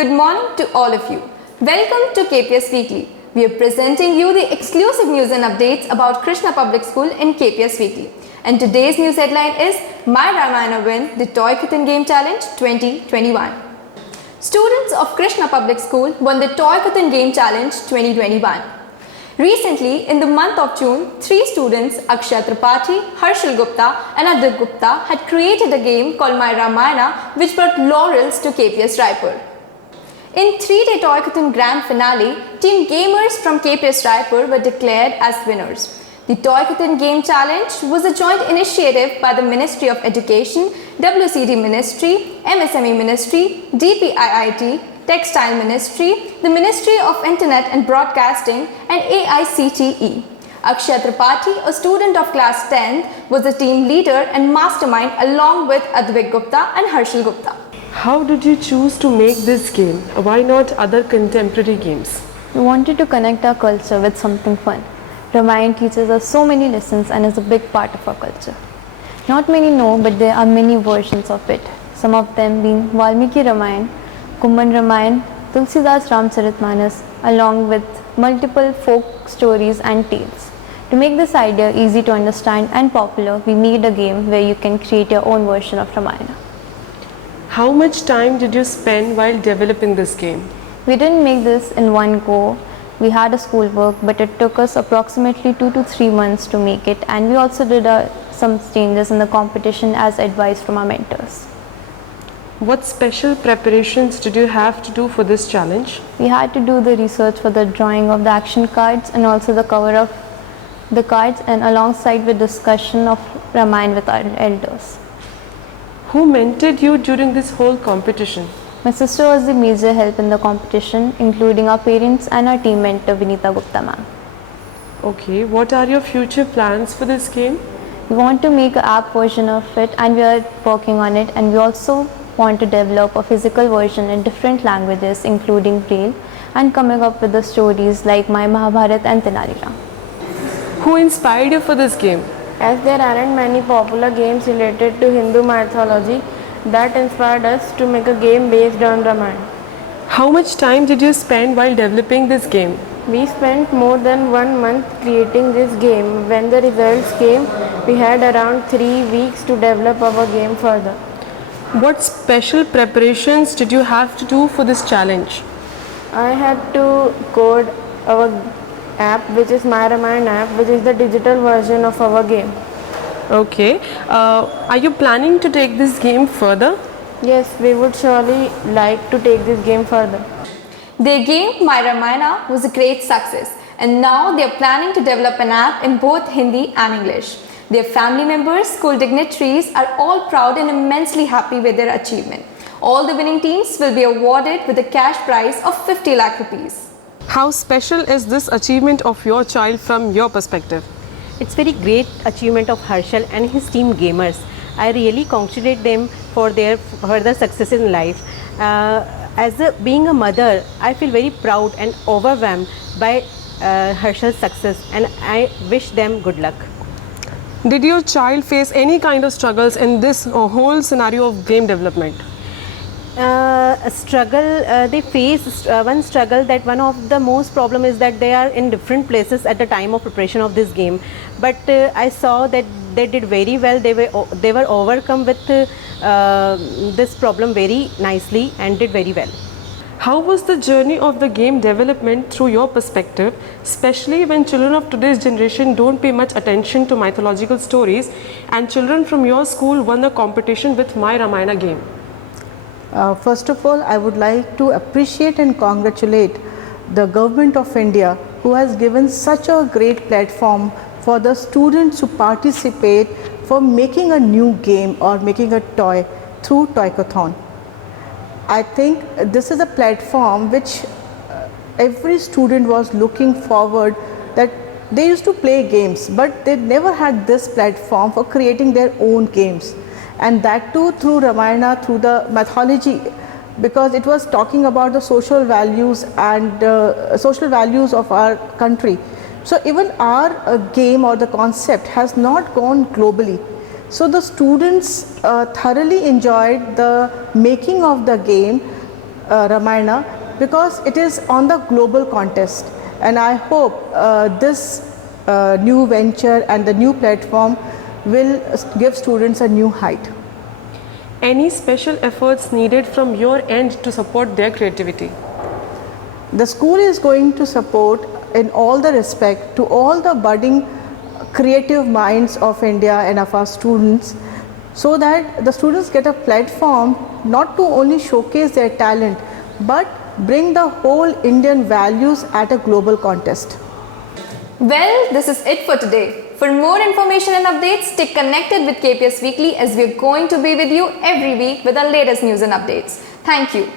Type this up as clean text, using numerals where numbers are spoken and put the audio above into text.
good morning to all of you. Welcome to KPS Weekly. We are presenting you the exclusive news and updates about Krishna Public School in KPS Weekly. And today's news headline is My Ramayana Win the Toy Kathan Game Challenge 2021. Students of Krishna Public School won the Toy Kathan Game Challenge 2021. Recently, in the month of June, 3 students, Akshay Tripathi, Harshal Gupta and Adit Gupta had created a game called My Ramayana which brought laurels to KPS Raipur. In 3-day Toy Kathan Grand Finale, Team Gamers from KPS Raipur were declared as winners. The Toy Kathan Game Challenge was a joint initiative by the Ministry of Education, WCD Ministry, MSME Ministry, DPIIT, Textile Ministry, the Ministry of Internet and Broadcasting and AICTE. Akshay Tripathi, a student of class 10th, was the team leader and mastermind along with Advik Gupta and Harshal Gupta. How did you choose to make this game? Why not other contemporary games? We wanted to connect our culture with something fun. Ramayana teaches us so many lessons and is a big part of our culture. Not many know, but there are many versions of it. Some of them being Valmiki Ramayana, Kumban Ramayana, Tulsidas Ramcharitmanas, along with multiple folk stories and tales. To make this idea easy to understand and popular, we made a game where you can create your own version of Ramayana. How much time did you spend while developing this game? We didn't make this in one go. We had a schoolwork, but it took us approximately 2 to 3 months to make it, and we also did some changes in the competition as advice from our mentors. What special preparations did you have to do for this challenge? We had to do the research for the drawing of the action cards and also the cover of the cards, and alongside with discussion of Ramayana with our elders. Who mentored you during this whole competition? My sister was the major help in the competition, including our parents and our team mentor Vinita Gupta ma'am. Okay, what are your future plans for this game? We want to make an app version of it and we are working on it, and we also want to develop a physical version in different languages including Braille, and coming up with the stories like My Mahabharat and Tenali Rama. Who inspired you for this game? As there aren't many popular games related to Hindu mythology, that inspired us to make a game based on Ramayana. How much time did you spend while developing this game? We spent more than 1 month creating this game. When the results came, we had around 3 weeks to develop our game further. What special preparations did you have to do for this challenge? I had to code our app, which is My Ramayana app, which is the digital version of our game. Okay, are you planning to take this game further? Yes, we would surely like to take this game further. Their game My Ramayana was a great success, and now they are planning to develop an app in both Hindi and English. Their family members, school dignitaries are all proud and immensely happy with their achievement. All the winning teams will be awarded with a cash prize of 50 lakh rupees. How special is this achievement of your child from your perspective? It's very great achievement of Harshal and his team Gamers. I really congratulate them for their further success in life. Being a mother, I feel very proud and overwhelmed by Harshal's success, and I wish them good luck. Did your child face any kind of struggles in this whole scenario of game development? They face one struggle, that one of the most problem is that they are in different places at the time of preparation of this game, but I saw that they did very well. They were overcome with this problem very nicely and did very well. How was the journey of the game development through your perspective, especially when children of today's generation don't pay much attention to mythological stories, and children from your school won the competition with My Ramayana game? First of all, I would like to appreciate and congratulate the Government of India, who has given such a great platform for the students to participate for making a new game or making a toy through Toykathon. I think this is a platform which every student was looking forward, that they used to play games, but they never had this platform for creating their own games. And that too through Ramayana, through the mythology, because it was talking about the social values and social values of our country. So even our game or the concept has not gone globally. So the students thoroughly enjoyed the making of the game Ramayana, because it is on the global contest, and I hope this new venture and the new platform will give students a new height. Any special efforts needed from your end to support their creativity? The school is going to support in all the respect to all the budding creative minds of India and of our students, so that the students get a platform not to only showcase their talent but bring the whole Indian values at a global contest. Well, this is it for today. For more information and updates, stay connected with KPS Weekly, as we're going to be with you every week with the latest news and updates. Thank you.